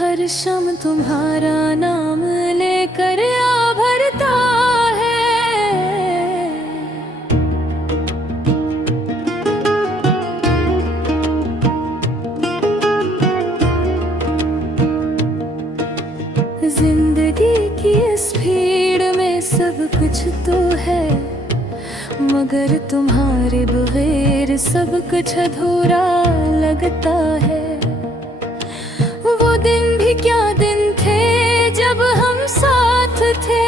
हर शम तुम्हारा नाम लेकर आ भरता है। जिंदगी की इस भीड़ में सब कुछ तो है, मगर तुम्हारे बगैर सब कुछ अधूरा लगता है। वो दिन भी क्या दिन थे जब हम साथ थे,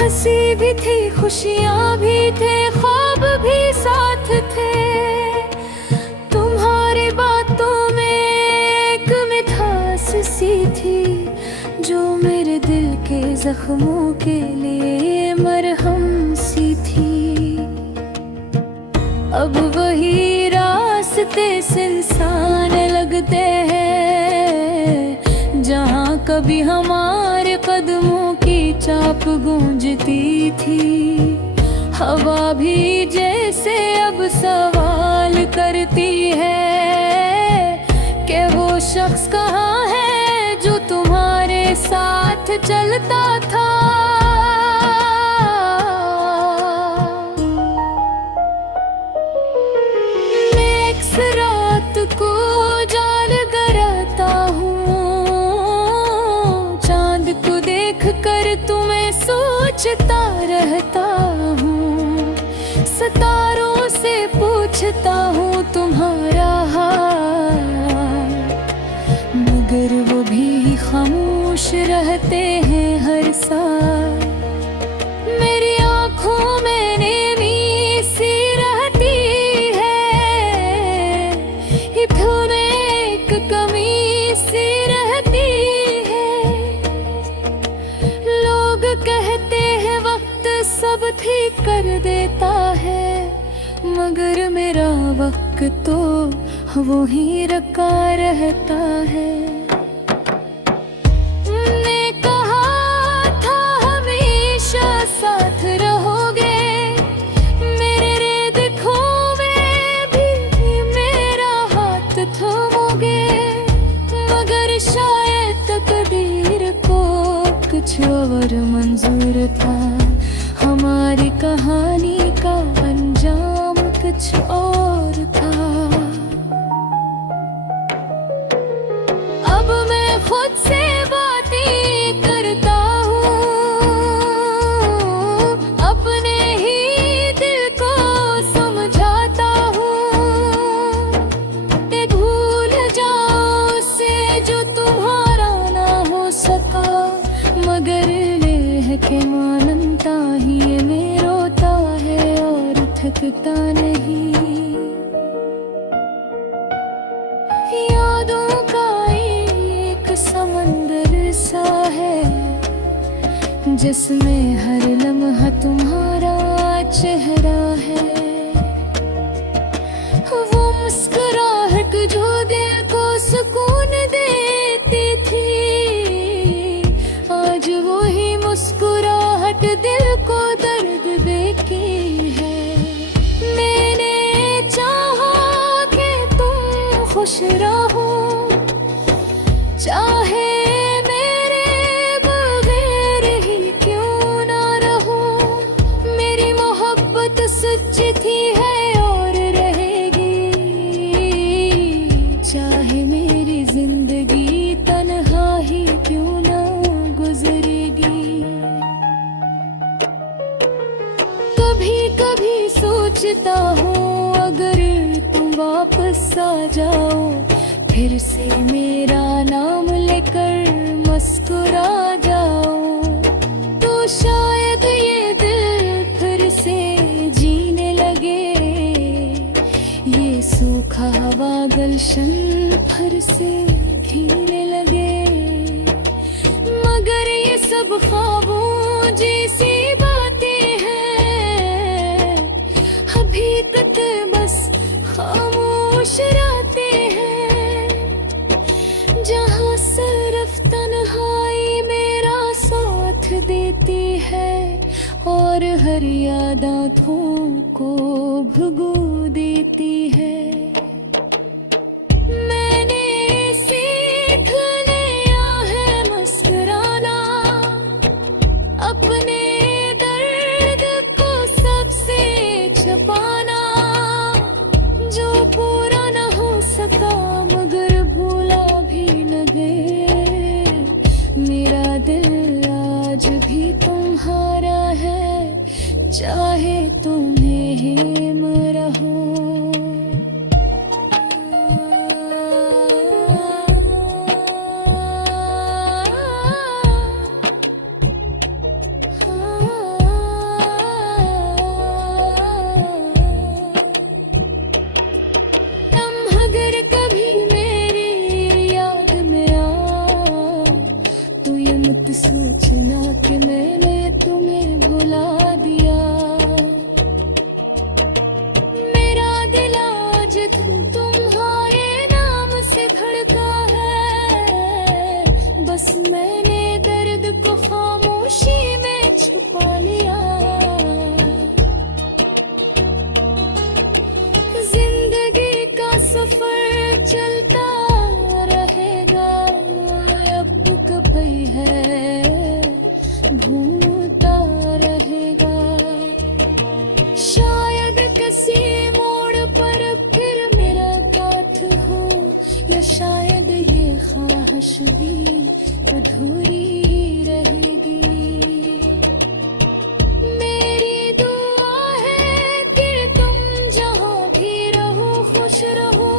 हंसी भी थी खुशियाँ भी थे ख्वाब भी साथ थे। तुम्हारी बातों में एक मिठास सी थी जो मेरे दिल के जख्मों के लिए मरहम सी थी। अब वही रास्ते सुनसान लगते हैं जहाँ कभी हमारे कदमों की चाप गूंजती थी। हवा भी जैसे अब सवाल करती है कि वो शख्स कहाँ है जो तुम्हारे साथ चलता था। मैं अक्स रात को जाल कराता हूँ, चांद को देख कर तुम्हें सोचता रहता हूँ। सितारों से पूछता हूँ तुम्हारा हाल, मगर वो भी खामोश रहते हैं हर साल। मेरी आँखों में नीवी सी रहती है, हिप्पों में एक कमी सी रहती है। लोग कहते हैं वक्त सब ठीक कर देता है, मगर मेरा वक्त तो वो ही रखा रहता है। ने कहा था हमेशा साथ रहोगे, मेरे रेदखों में भी मेरा हाथ थामोगे, मगर शायद तकदीर को कुछ और मंजूर था। हमारी कहानी का अंजाम कुछ और था। अब मैं खुद से बातें करता हूँ, अपने ही दिल को समझाता हूँ कि भूल जाओ उसे जो तुम्हारा ना हो सका, मगर लेह के मानता ही ये में रोता है और थकता नहीं। यादों का एक समंदर सा है जिसमें हर लम्हा तुम्हारा चेहरा है। वो मुस्कुराहट जो दिल को सुकून देती थी, आज वही मुस्कुराहट दिल को दर्द देती है। मैंने चाहा कि तुम खुश रहो, चाहे मेरे बगैर ही क्यों ना रहो। मेरी मोहब्बत सच्ची थी है और रहेगी, चाहे मेरी जिंदगी तन्हा ही क्यों ना गुजरेगी। कभी कभी सोचता हूँ अगर तुम वापस आ जाओ, फिर से मेरा नाम लेकर मुस्कुरा जाओ, तो शायद ये दिल फिर से जीने लगे। ये सूखा हवा गुलशन फिर से खिलने लगे, मगर ये सब ख्वाबों जैसी बातें हैं, अभी तक बस खामोश रहते हैं। जहाँ सिर्फ तन्हाई मेरा साथ देती है और हर याद आँखों को भुगो देती है। मैंने कि मैंने तुम्हें भुला दिया। मेरा दिल आज तुम्हारे नाम से धड़का है, बस मैंने दर्द को खामोशी में छुपा लिया। जिंदगी का सफर चलता रहेगा, अब कभी है घूमता रहेगा। शायद किसी मोड़ पर फिर मेरा साथ हो, या शायद ये ख्वाहिश भी अधूरी रहेगी। मेरी दुआ है कि तुम जहाँ भी रहो खुश रहो,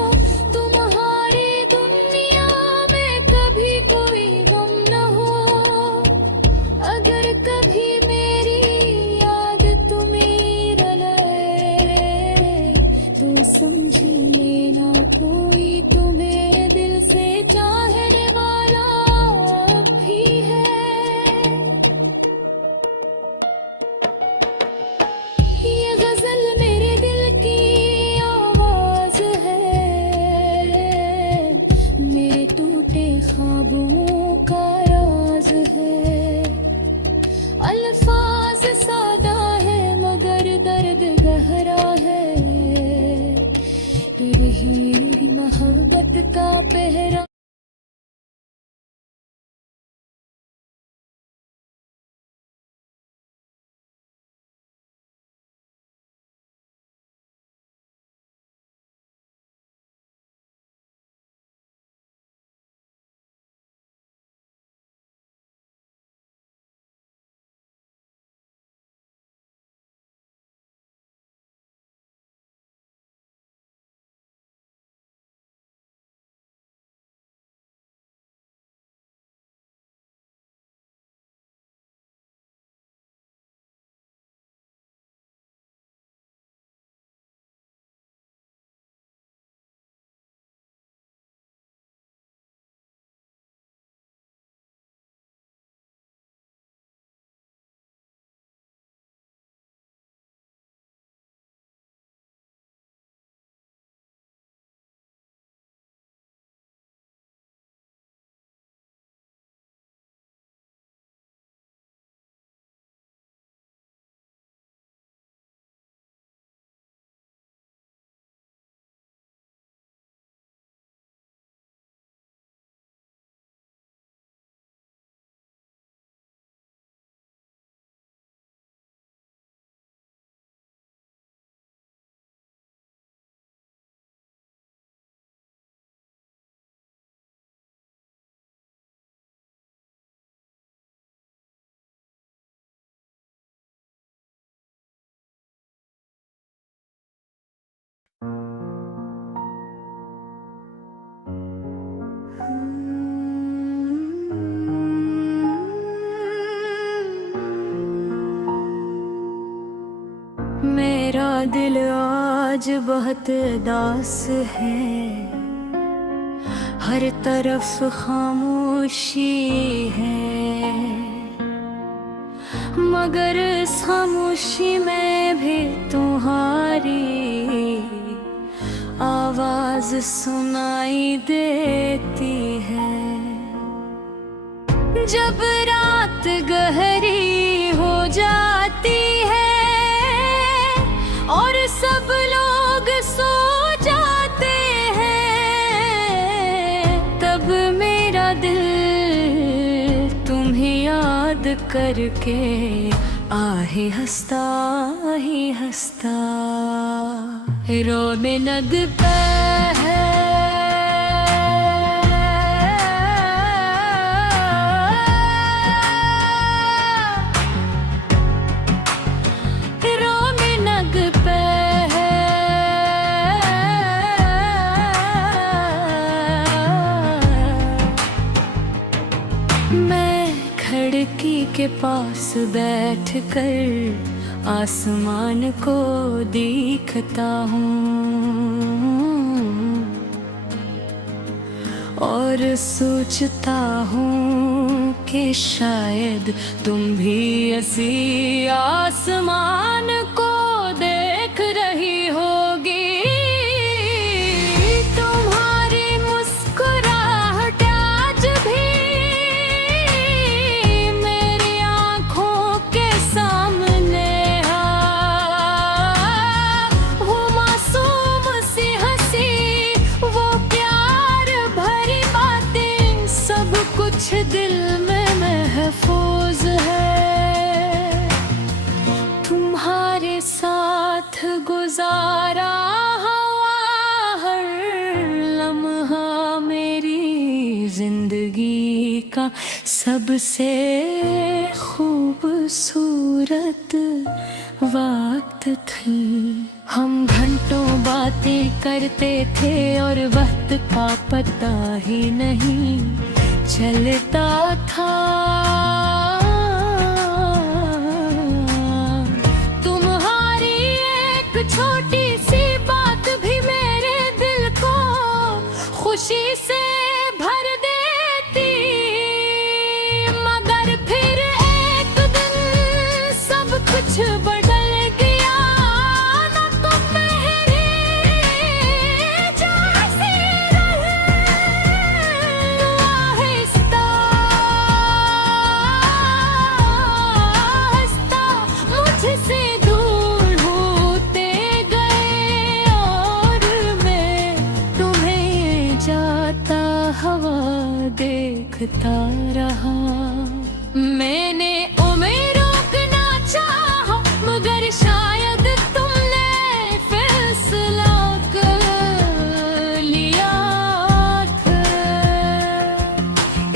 तुम्हारी दुनिया में कभी कोई गम न हो। अगर कभी मेरी याद तुम्हें रुलाए, तो समझ लेना कोई तुम्हें दिल से चाहने वाला भी है। ये गजल मेरे दिल की आवाज है, मेरे टूटे ख्वाबों का राज है। अल्फाज सादा है मगर दर्द गहरा है, यही मोहब्बत का पहरा। मेरा दिल आज बहुत उदास है, हर तरफ खामोशी है, मगर इस खामोशी में भी तुम्हारी आवाज सुनाई देती है। जब रात गहरी हो जाती है और सब लोग सो जाते हैं, तब मेरा दिल तुम्हें याद करके आहे हंसता ही हंसता रोने लगता है। मैं खिड़की के पास बैठकर आसमान को देखता हूँ, और सोचता हूँ कि शायद तुम भी ऐसी आसमान को देख रही होगी। तुम्हारी मुस्कुराहट आज भी मेरी आँखों के सामने है। वो मासूम सी हंसी, वो प्यार भरी बातें, सब कुछ दिल में महफूज है। तुम्हारे साथ गुजारा हुआ हर लम्हा मेरी जिंदगी का सबसे खूबसूरत वक्त थी। हम घंटों बातें करते थे और वक्त का पता ही नहीं चलता था। तुम्हारी एक छोटी सी बात भी मेरे दिल को खुशी से भर देती। मगर फिर एक दिन सब कुछ बदल गया। ना तुम मेरे जैसे रहे, आहिस्ता आहिस्ता मुझसे दूर होते गए और मैं तुम्हें जाता हुआ देखता रहा। मैंने उम्र रोकना चाहा मगर शायद तुमने फैसला कर लिया था।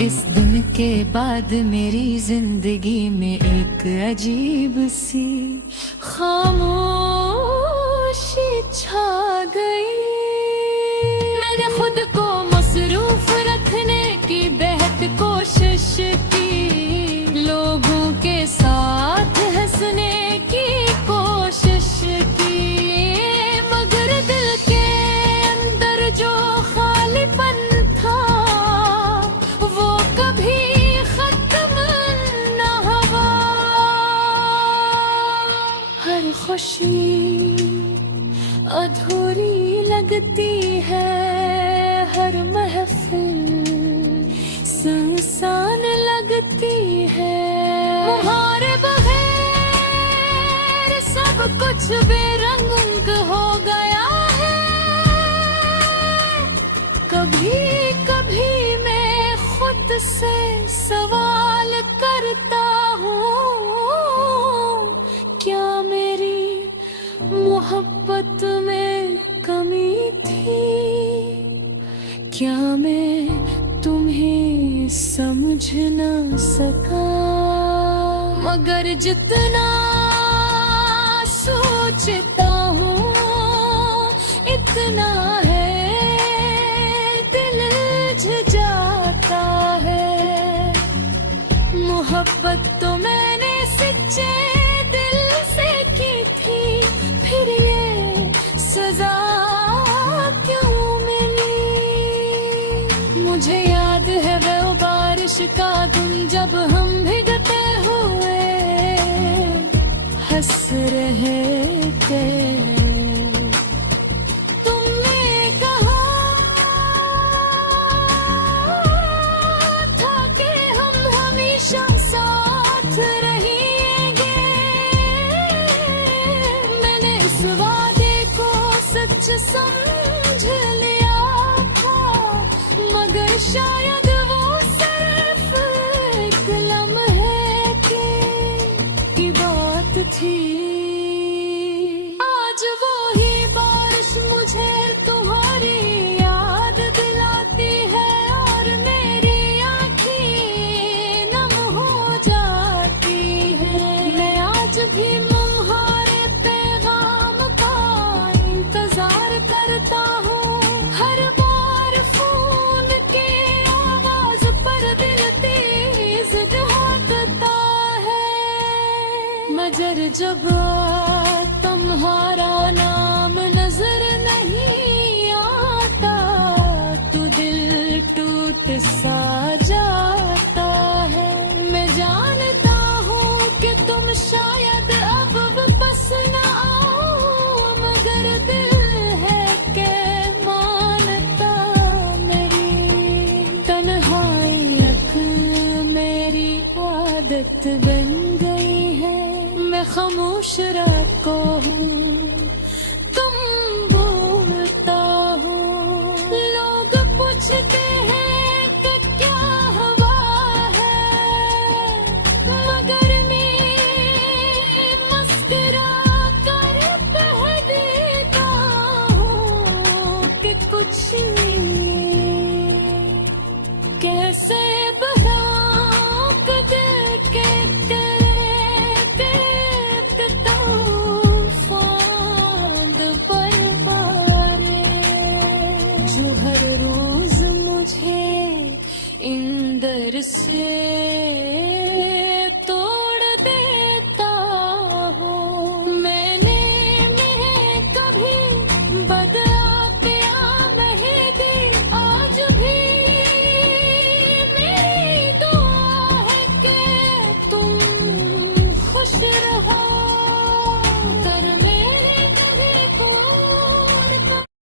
इस दिन के बाद मेरी जिंदगी में एक अजीब सी खामोशी छा गई। मैंने खुद को मसरूफ रखने की बेहद कोशिश की, लोगों के साथ हंसने की कोशिश की, मगर दिल के अंदर जो खालीपन था वो कभी खत्म न हुआ। हर खुशी अधूरी लगती है, हर महफिल सुनसान लगती है। तुम्हारे बगैर सब कुछ बेरंग हो गया है। कभी कभी मैं खुद से सवाल करता हूँ, क्या मेरी मोहब्बत में कमी थी? क्या मैं तुम्हें समझ न सका? मगर जितना सोचता हूँ इतना है दिल झिझाता है। मोहब्बत तो मैंने सच्चे दिल से की थी, फिर ये सजा क्यों मिली? मुझे याद है वो बारिश का दिन जब हम भीगते हुए हंस रहे थे। तुमने कहा था कि हम हमेशा साथ रहेंगे। मैंने इस वादे को सच समझ लिया था, मगर शायद वो सिर्फ एक लम्हे की बात थी। आज वो ही बारिश मुझे तुम्हारी याद दिलाती है और मेरी आँखें नम हो जाती है। मैं आज भी तुम्हारे पैगाम का इंतजार करता हूँ। हर बार फोन के आवाज पर दिल तेज धड़कता है, मगर जब तुम्हारा नाम नजर नहीं आता तो दिल टूट खुश रात को हूँ।